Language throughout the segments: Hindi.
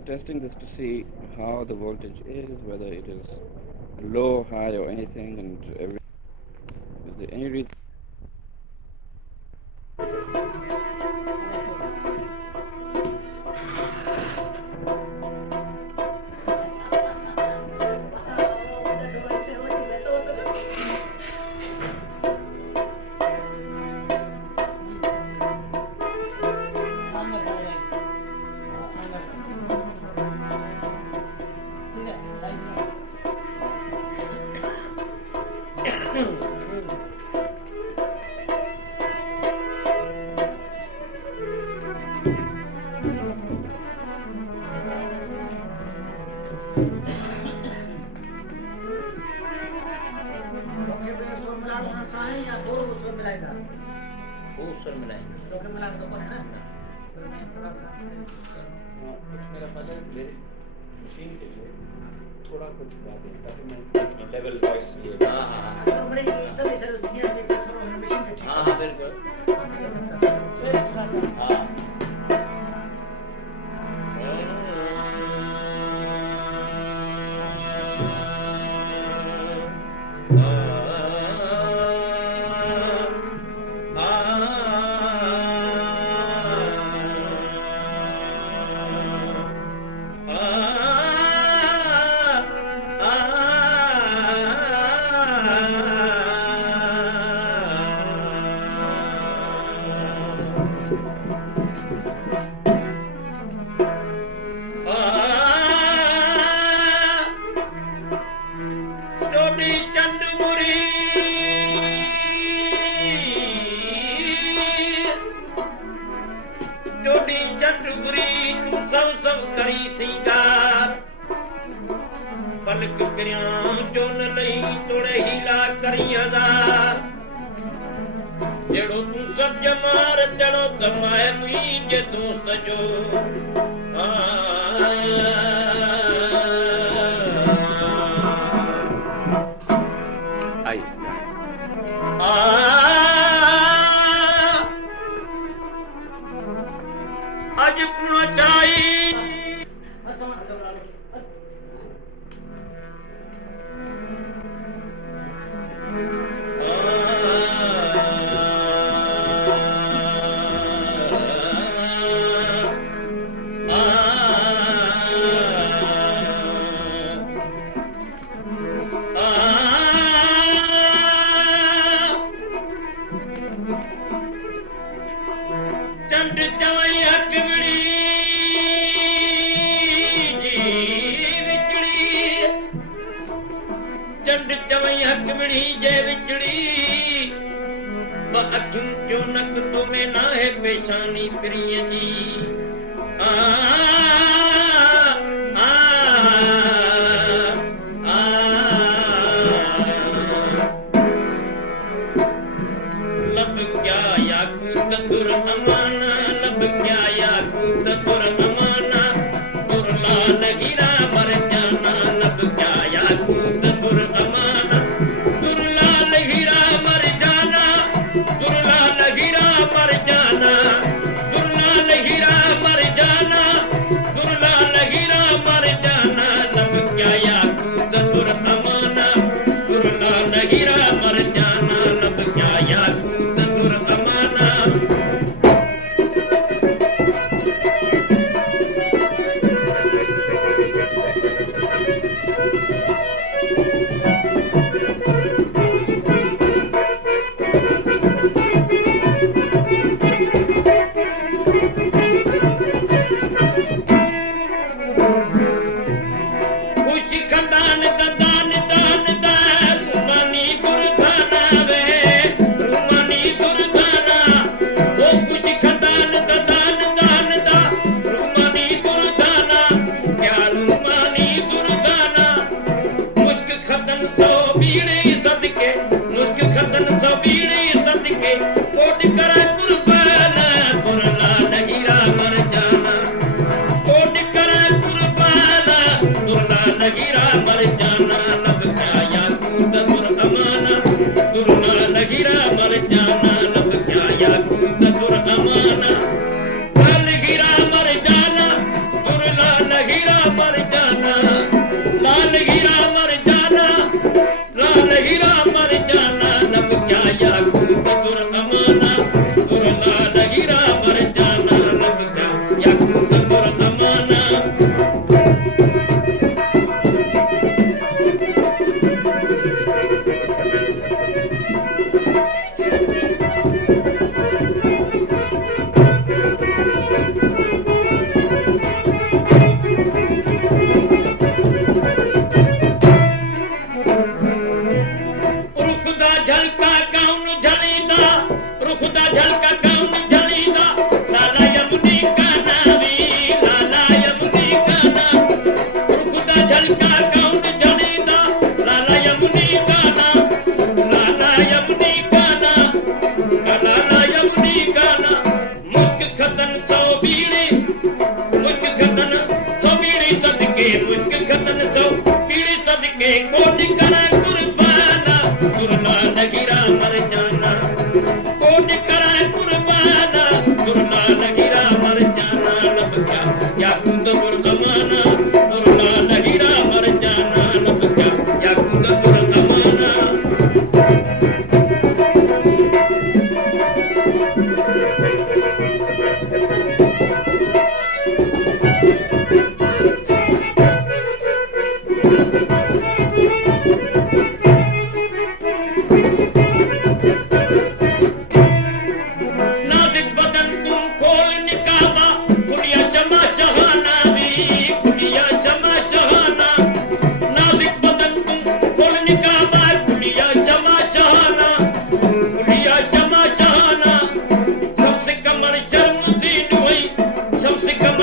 are testing this to see how the voltage is, whether it is low, high, or anything, and is there any reason?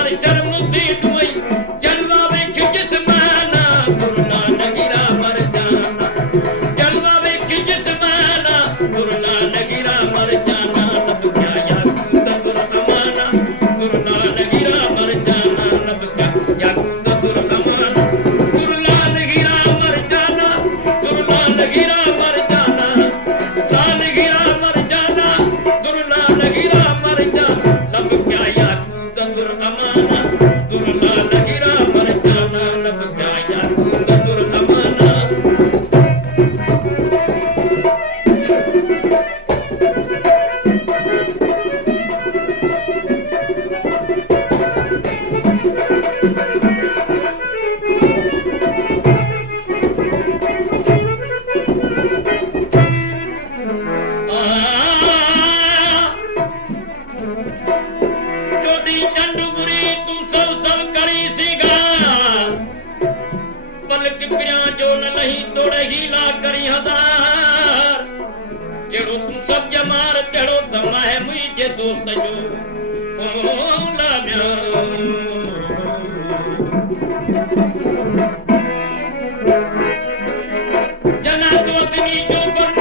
पर शर्म सी दुई जलवा वेख जिस्माना गुरु नानक गिरा मर जाना जलवा वेख जिस्माना गुरु नानक गिरा मर जाना लब क्या याकूत गुरु अमाना गुरु नानक गिरा मर जाना लब क्या याकूत गुरु अमाना गुरु नानक गिरा मर जाना गुरु नानक गिरा मर जाना नानक गिरा मर जाना गुरु नानक गिरा मर जाना लब क्या याकूत गुरु अमाना गुरु नानक गिरा मर जाना लब क्या याकूत गुरु अमाना जोड़ी चंडुपुरी तू सब करी सीगा पलक पिया जो नहीं तोड़े ही ला करी हजार जेड़ो तू सब जमार तेड़ो दमा है मुझे दोस्त जो ओ लाम्या जना तो अपनी जो पर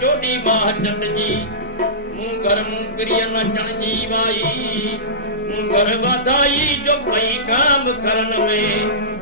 जोड़ी महाचंद जी मुंगर मुंगरिया नचण जी बाई मुंगर वाधाई जो पई काम करन में